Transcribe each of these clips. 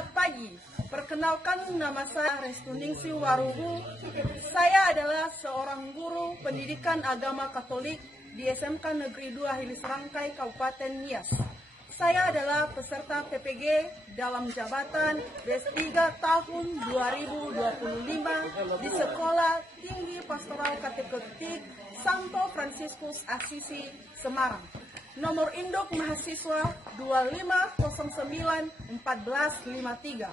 Selamat pagi, perkenalkan nama saya Restuningsih Waruhu. Saya adalah seorang guru pendidikan agama Katolik di SMK Negeri 2 Hili Serangkai, Kabupaten Nias. Saya adalah peserta PPG dalam jabatan D3 tahun 2025 di Sekolah Tinggi Pastoral Kateketik Santo Fransiskus Asisi, Semarang. Nomor induk mahasiswa 25091453.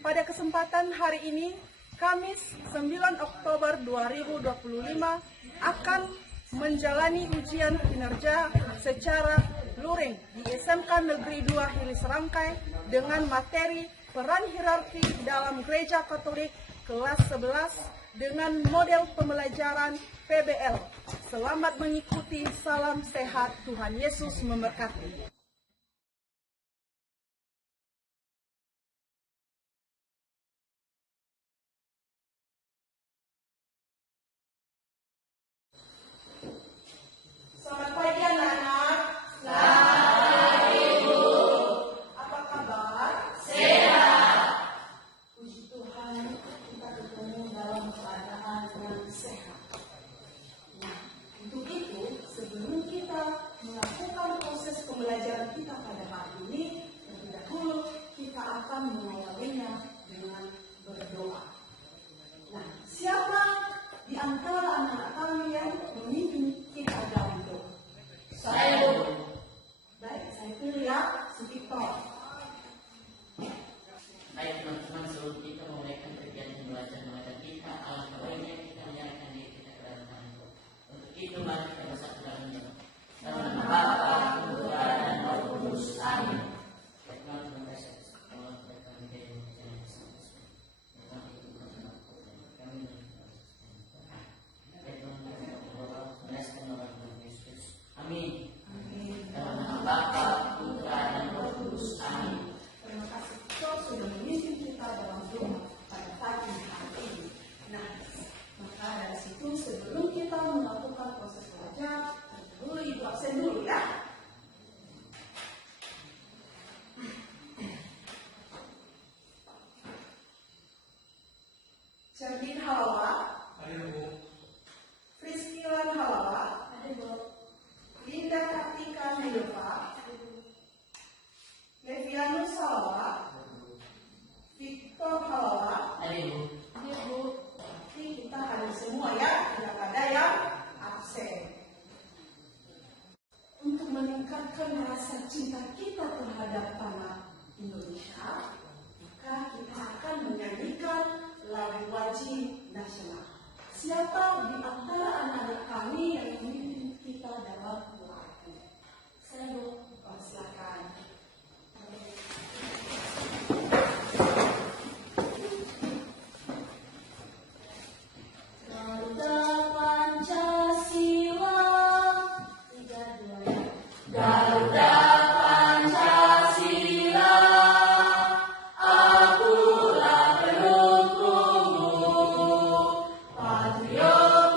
Pada kesempatan hari ini, Kamis 9 Oktober 2025, akan menjalani ujian kinerja secara luring di SMK Negeri 2 Hili Serangkai dengan materi peran hierarki dalam Gereja Katolik kelas 11 dengan model pembelajaran PBL. Selamat mengikuti, salam sehat, Tuhan Yesus memberkati. Selamat pagi anak-anak. Selamat pagi, Ibu. Apa kabar? Sehat. Puji Tuhan, kita ketemu dalam keadaan yang sehat. Nah, untuk itu, sebelum kita melakukan proses pembelajaran kita pada hari ini, terlebih dahulu kita akan mengawalinya dengan berdoa. Nah, siapa di antara anak-anak kami yang memimpin kita dalam doa? Saya. Baik, saya pilih ya, Sukito. Baik teman-teman, sebelum kita memulaikan kegiatan belajar kita, alangkah baiknya kita menyerahkan diri kita ke dalam tangan Tuhan. Untuk itu mari kita bersatu dalam doa. Dalam nama Bapa, Putra, dan Roh Kudus. Amin. Amin. Dalam nama Bapa, Putra, dan Roh Kudus. Amin. Terima kasih Tuhan sudah memimpin kita dalam doa pada pagi hari ini. Nah, maka dari situ sebelum kita melakukan proses belajar, dulu Ibu absen dulu ya. Cermin Halawa. Ada Bu. Friskilan Halawa. Ada Bu. Linda Kartika Nayova. Levianus Halawa. Victor Halawa. Ada Ibu. Iya Bu. Oke, kita hadir semua ya, tidak ada yang absen. Untuk meningkatkan rasa cinta kita terhadap tanah Indonesia, maka kita akan menyanyikan lagu wajib nasional. Siapa di antara anak-anak kami yang memimpin kita dalam doa ini? Saya Bu, silakan. Garuda Pancasila, 3, 2, Garuda Pancasila, akulah pendukungmu, patriot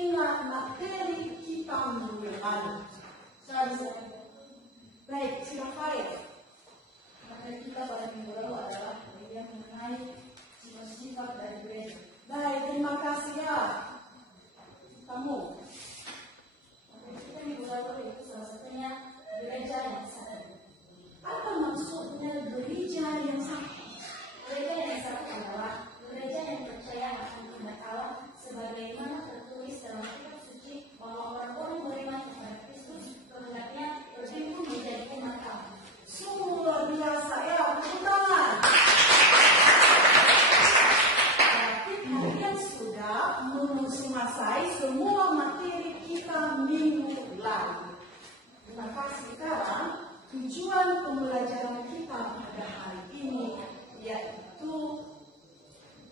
Inilah materi kita minggu yang lalu. Saudara bisa baik, silakan ya. Materi kita pada minggu lalu adalah yang mengenai sifat dari gereja. Baik, terima kasih ya. Kamu. Materi kita minggu lalu itu salah satunya gereja yang satu. Apa maksudnya gereja yang satu? Gereja yang satu adalah gereja yang percaya akan kehendak Allah sebagaimana tertulis dalam kitab suci bahwa orang-orang beriman kepada Kristus kehendaknya berhimpun menjadi umat Allah. Sungguh luar biasa ya, tepuk tangan. Berarti kalian sudah menguasai semua materi kita minggu lalu. Terima kasih. Sekarang tujuan pembelajaran kita pada hari ini yaitu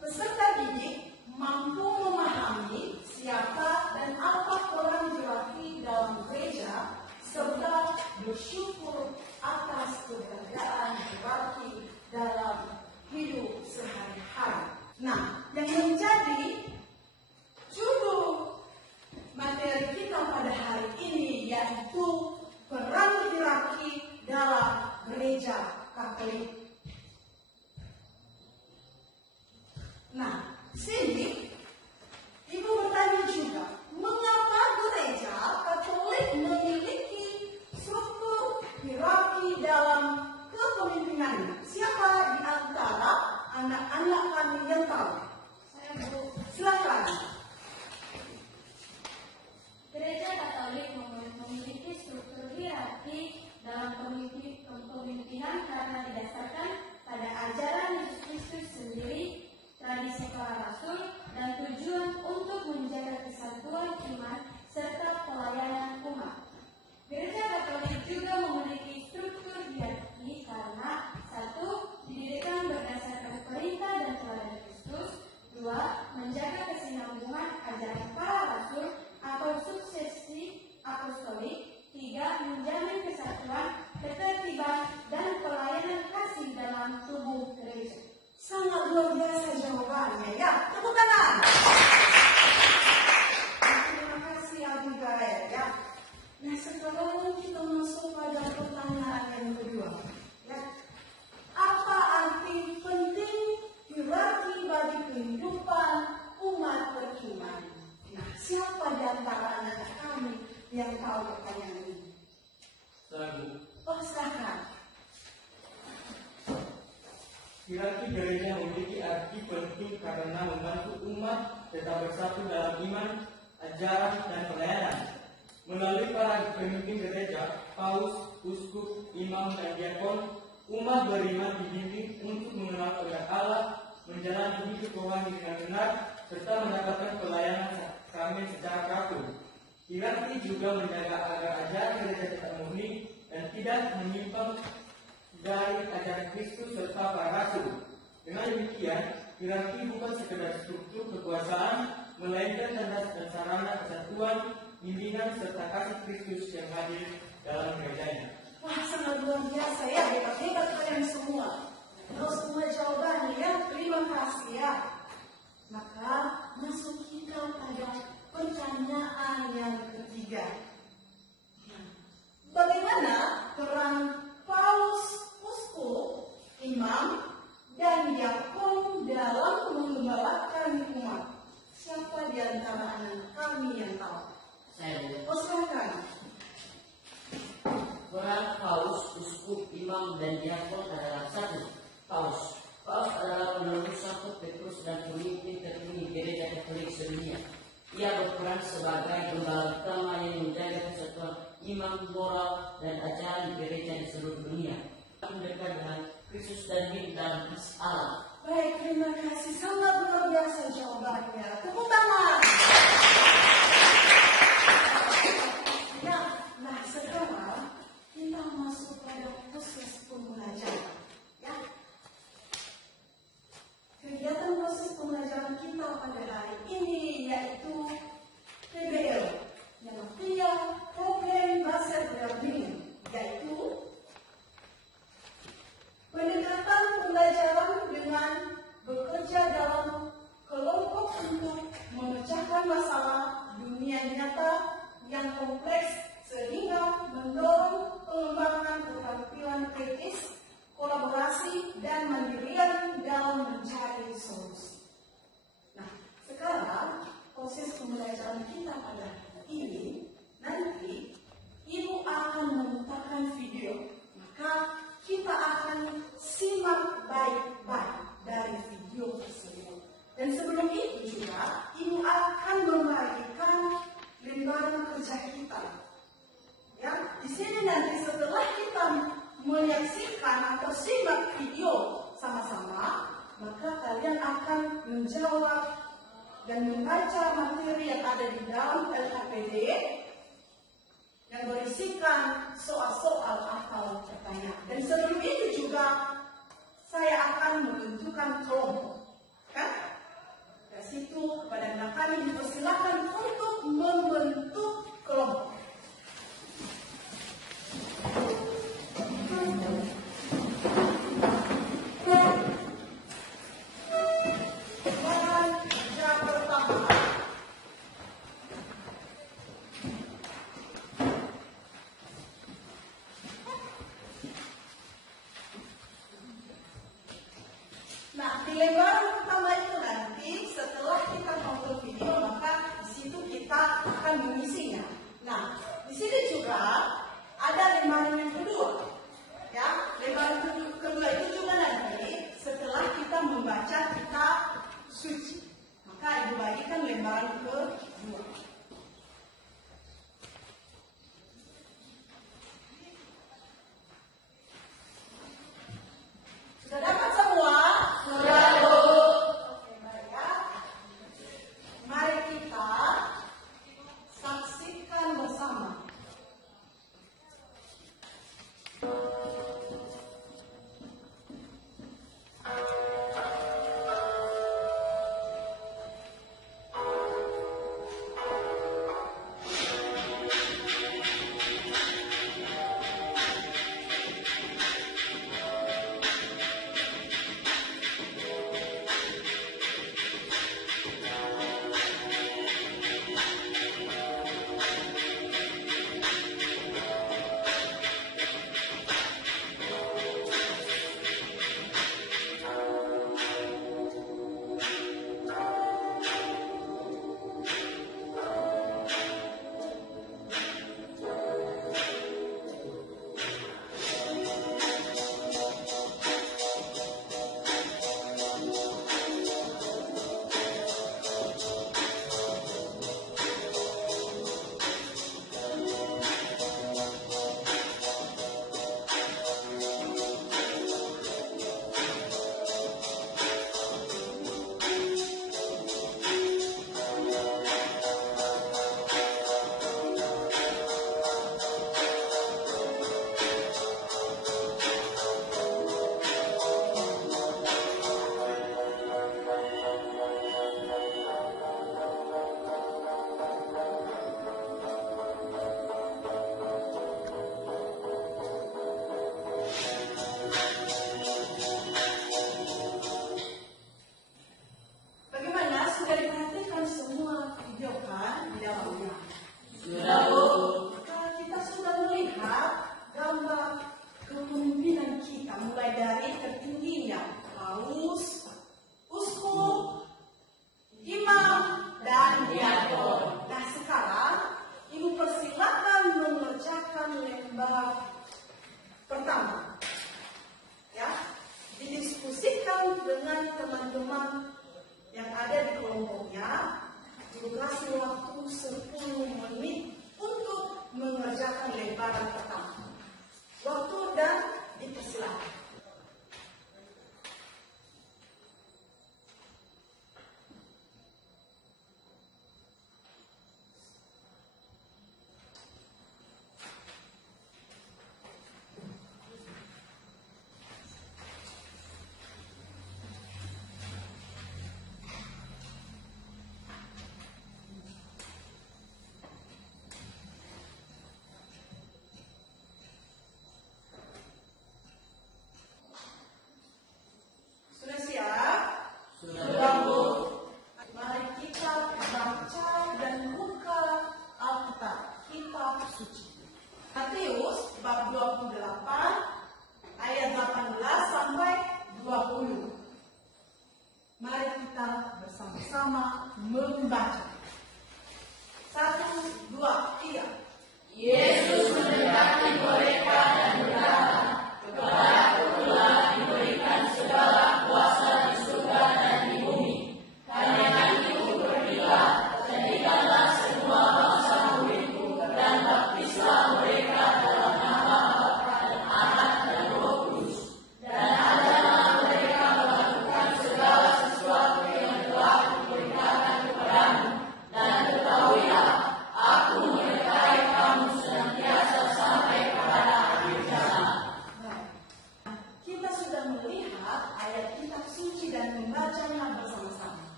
peserta didik mampu memahami siapa dan apa peran hierarki dalam gereja serta bersyukur atas keberadaan hierarki dalam hidup sehari-hari. Nah, yang menjadi judul materi kita pada hari ini yaitu peran hierarki dalam gereja Katolik. Nah, sini Ibu bertanya juga, mengapa gereja Katolik memiliki struktur hierarki dalam kepemimpinannya? Siapa di antara anak-anak kami yang tahu? Saya Bu, silakan. Gereja Katolik memiliki struktur hierarki dalam kepemimpinan karena didasarkan pada ajaran Yesus Kristus sendiri, tradisi para rasul, dan tujuan untuk menjaga kesatuan iman serta pelayanan umat. Gereja Katolik juga memiliki struktur hierarki karena 1. Didirikan berdasarkan perintah dan teladan Kristus. 2. Menjaga kesinambungan ajaran para rasul atau suksesi apostolik. 3. Menjamin kesatuan, ketertiban, dan pelayanan kasih dalam tubuh gereja. Sangat luar biasa jawabannya ya. Tepuk tangan. Terima kasih Abigail ya. Nah, sekarang kita masuk pada pertanyaan yang kedua. Ya. Apa arti penting hierarki bagi kehidupan umat beriman? Nah, siapa di antara anak kami yang tahu pertanyaan ini? Oh, silakan. Hierarki gereja memiliki arti penting karena membantu umat tetap bersatu dalam iman, ajaran, dan pelayanan. Melalui para pemimpin gereja, paus, uskup, imam, dan diakon, umat beriman dibimbing untuk mengenal kehendak Allah, menjalani hidup rohani dengan benar, serta mendapatkan pelayanan sakramen secara teratur. Hierarki juga menjaga agar ajaran gereja tetap murni dan tidak menyimpang dari ajaran Kristus serta para rasul. Dengan demikian, hierarki bukan sekedar struktur kekuasaan, melainkan tanda dan sarana kesatuan, bimbingan serta kasih Kristus yang hadir dalam gerejanya. Wah, sangat luar biasa ya, hebat-hebat kalian semua. Terus semua jawabannya ya, terima kasih ya. Maka masuk kita pada pertanyaan yang ketiga. Bagaimana peran paus, uskup, imam, dan diakon dalam mengembalakan umat? Siapa di antara anak kami yang tahu? Saya Bu. Silakan. Peran paus, uskup, imam, dan diakon adalah 1. Paus. Paus adalah penerus Santo Petrus dan pemimpin tertinggi gereja Katolik sedunia. Ia berperan sebagai gembala utama yang menjaga kesatuan iman, moral, dan ajaran gereja di seluruh dunia. Mendekat dengan Kristus dan hidup dalam kasih Allah. Baik, terima kasih. Sangat luar biasa jawabannya. Tepuk tangan. Ya, nah sekarang kita masuk pada proses pembelajaran. Ya. Kegiatan proses pembelajaran kita pada hari ini yaitu PBL, yang artinya Problem Based Learning, yaitu pendekatan pembelajaran dengan bekerja dalam kelompok untuk memecahkan yang kompleks sehingga mendorong pengembangan keterampilan kritis, kolaborasi, dan mandirian dalam mencari solusi. Nah, sekarang proses pembelajaran kita pada ini nanti Ibu akan memutarkan video, maka kita akan simak baik-baik dari video tersebut. Dan sebelum itu juga Ibu akan membagikan lembaran kerja kita. Ya, di sini nanti setelah kita menyaksikan atau simak video sama-sama, maka kalian akan menjawab dan membaca materi yang ada di dalam LKPD yang berisikan soal-soal atau pertanyaan. Dan sebelum itu juga saya akan membentukkan kelompok. Kan? Dari situ kepada anak kami dipersilakan untuk membentuk kelompok. Nah, di lembaran pertama itu nanti setelah kita nonton video, maka di situ kita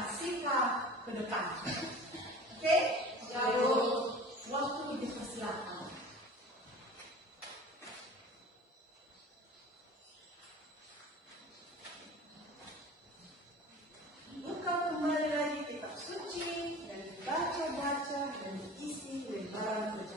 presentasikan ke depan. Oke? Lalu waktu dipersilakan. Buka kembali lagi kitab suci dan baca-baca dan isi lembaran kerja.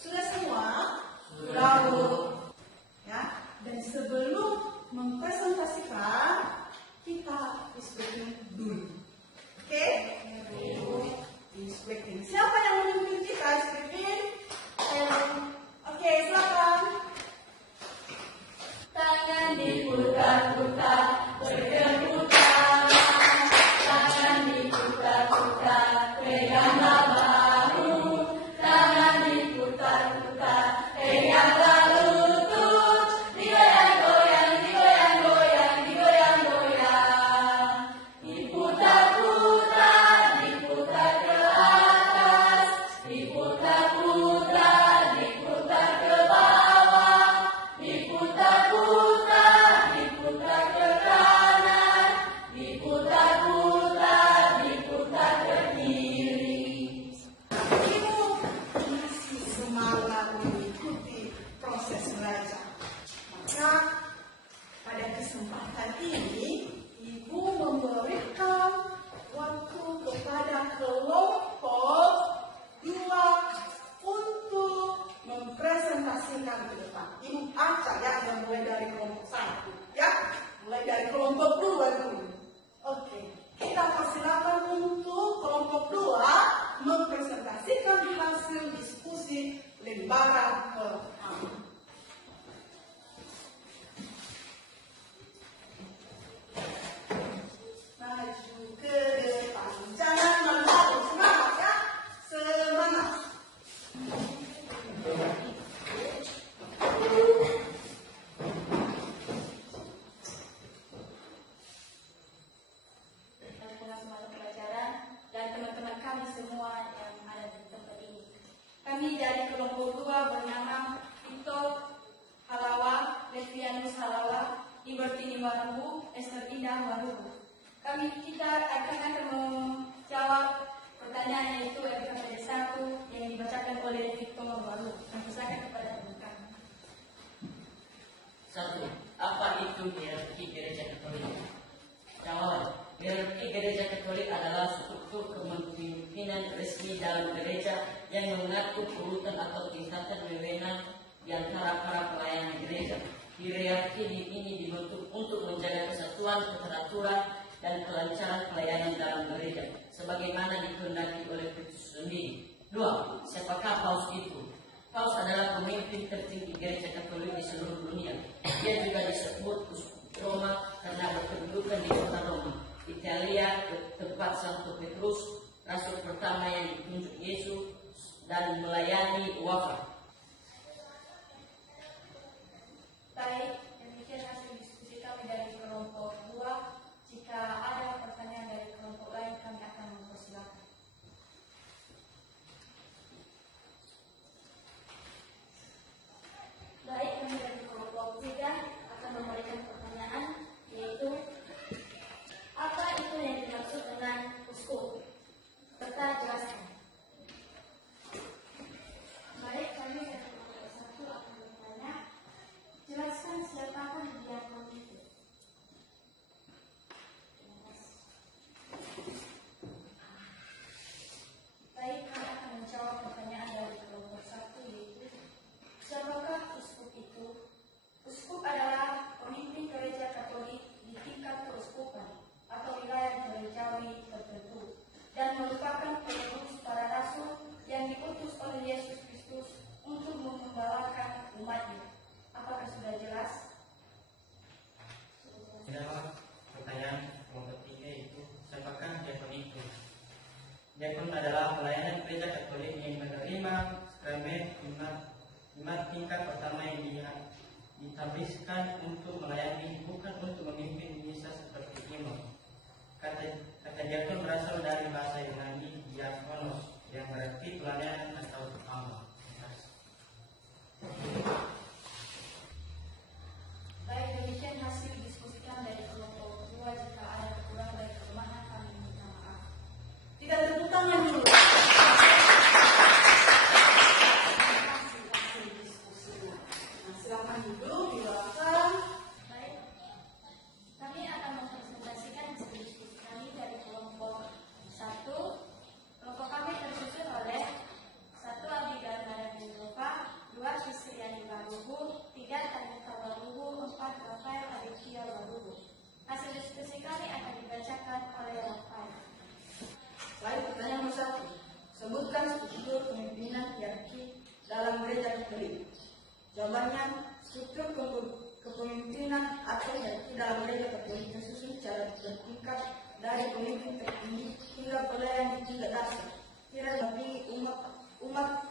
Sudah semua? Sudah. Ya, dan sebelum mempresentasikan, kita speaking dulu. Oke? Speaking. Siapa yang memimpin kita speaking? Oke, silakan. Tangan diputar-putar, bergemutar. Tangan diputar-putar, peganglah bahu. Tangan diputar-putar, peganglah lutut. Digoyang-goyang, digoyang-goyang, digoyang-goyang. Diputar-putar, diputar ke atas. Diputar-putar, diputar ke bawah. Diputar-putar, diputar ke kanan. Diputar-putar, diputar ke kiri. Ibu masih semangat mengikuti proses belajar. Maka pada kesempatan ini, Ibu memberikan waktu kepada kelompok 2 untuk mempresentasikan ke depan. Ibu acak ya, yang mulai dari kelompok 1 ya, mulai dari kelompok 2 dulu. Oke, kita persilakan untuk kelompok 2 mempresentasikan hasil diskusi lembaran pertama. Maju ke depan, jangan malu, semangat ya, semangat. Teman-teman pelajaran dan teman-teman kami semua yang ada di tempat ini. Kami dari kelompok 2 bernama Vito Halawa, Levianus Halawa, Libertini Warubu, Esther Indah Warubu. Kita akan menjawab pertanyaan yaitu RKPD 1 yang dibacakan oleh Victor Warubu. Silakan kepada teman kami. 1. Apa itu hierarki gereja Katolik? Jawaban. Hierarki gereja Katolik adalah struktur kepemimpinan resmi dalam gereja yang mengatur urutan atau tingkatan wewenang di antara para pelayan gereja. Hierarki ini dibentuk untuk menjaga kesatuan, keteraturan, dan kelancaran pelayanan dalam gereja, sebagaimana dikehendaki oleh Kristus sendiri. 2. Siapakah Paus itu? Paus adalah pemimpin tertinggi gereja Katolik di seluruh dunia. Dia juga disebut Uskup Roma karena berkedudukan di kota Roma, Italia, tempat Santo Petrus, rasul pertama yang ditunjuk Yesus, dan melayani wafat. Baik, demikian hasil diskusi kami dari kelompok 2. Jika ada pertanyaan dari kelompok lain, kami akan mempersilakan. Baik, kami dari kelompok 3 akan memberikan pertanyaan, yaitu apa itu yang dimaksud dengan uskup? Serta jelaskan. Baik, kami tentang sakramen iman tingkat pertama yang ditabiskan untuk melayani, bukan untuk memimpin misa seperti imam. Kata diakon berasal dari bahasa Yunani diakonos, yang berarti pelayanan atau amal. Baik, demikian hasil diskusikan dari kelompok 2. Jika ada kekurangan dari kelemahan, kami minta maaf. Tidak tepuk tangan dulu. Hasil diskusinya. Nah, silakan duduk di belakang. Baik, kami akan mempresentasikan hasil diskusi kami dari kelompok 1. Kelompok kami tersusun oleh 1. Abigail Mariam Nova, 2. Krisliani Barugu, 3. Tanita Barugu, 4. Rafael Aditya Barugu. Hasil diskusi kami akan dibacakan oleh Rafael. Baik, pertanyaan nomor 1. Sebutkan struktur kepemimpinan hierarki dalam gereja Katolik. Jawabannya, struktur kepemimpinan atau hierarki dalam gereja Katolik tersusun secara bertingkat dari pemimpin tertinggi hingga pelayan di tingkat dasar. Tidak lebih umat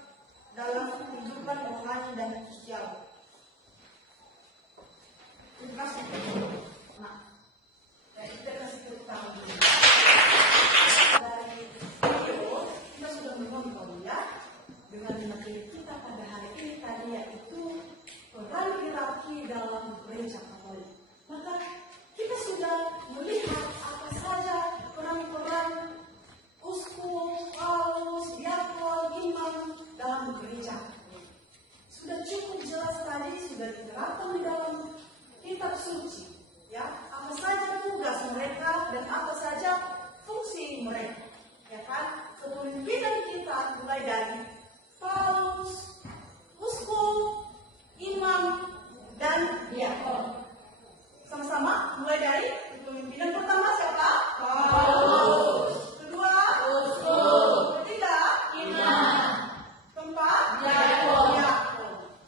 dalam kehidupan rohani dan sosial. Terima kasih. Nah, kita kasih tepuk tangan dulu. Dari video kita sudah menonton ya, dengan materi kita pada hari ini tadi yaitu peran hierarki dalam gereja Katolik. Maka kita sudah melihat apa saja peran-peran uskup, paus, diakon, imam dalam gereja Katolik. Sudah cukup jelas tadi, sudah diterapkan di dalam kitab suci. Ya, apa saja tugas mereka dan apa saja fungsi mereka. Ya kan? Kepemimpinan kita mulai dari paus, uskup, imam, dan diakon. Sama-sama mulai dari kepemimpinan pertama siapa? Paus. Kedua, uskup. Ketiga, imam. Keempat, diakon.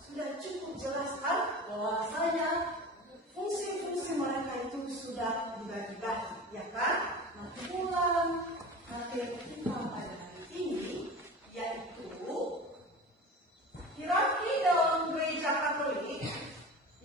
Sudah cukup jelas kan bahwasanya fungsi-fungsi mereka itu sudah dibagi-bagi, ya kan? Nah, kemudian materi kita pada hari ini yaitu hierarki dalam gereja Katolik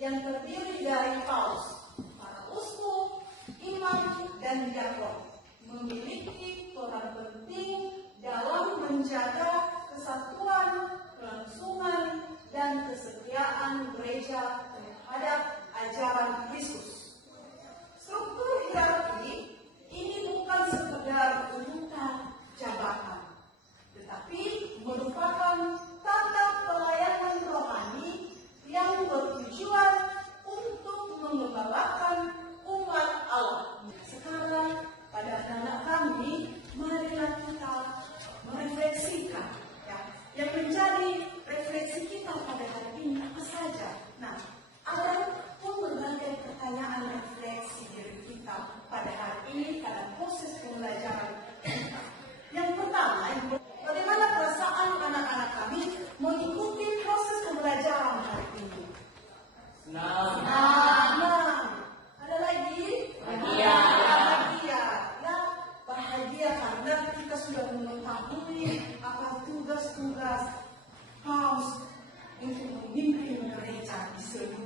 yang terdiri dari paus, para uskup, imam, dan diakon memiliki peran penting dalam menjaga kesatuan, kelangsungan, dan kesetiaan gereja terhadap ajaran Kristus. Struktur hierarki ini bukan sekedar urutan jabatan, tetapi merupakan tata pelayanan rohani yang bertujuan untuk mengembalakan umat Allah. Sekarang pada anak-anak kami, marilah kita merefleksikan ya, yang menjadi refleksi kita pada hari ini apa saja. Nah, ada pun berbagai pertanyaan refleksi diri kita pada hari ini dalam proses pembelajaran kita. Yang pertama, bagaimana perasaan anak-anak kami mengikuti proses pembelajaran hari ini? Senang. Nah, ada lagi? Bahagia. Ya, bahagia karena kita sudah mengetahui apa tugas-tugas paus untuk memimpin gereja di seluruh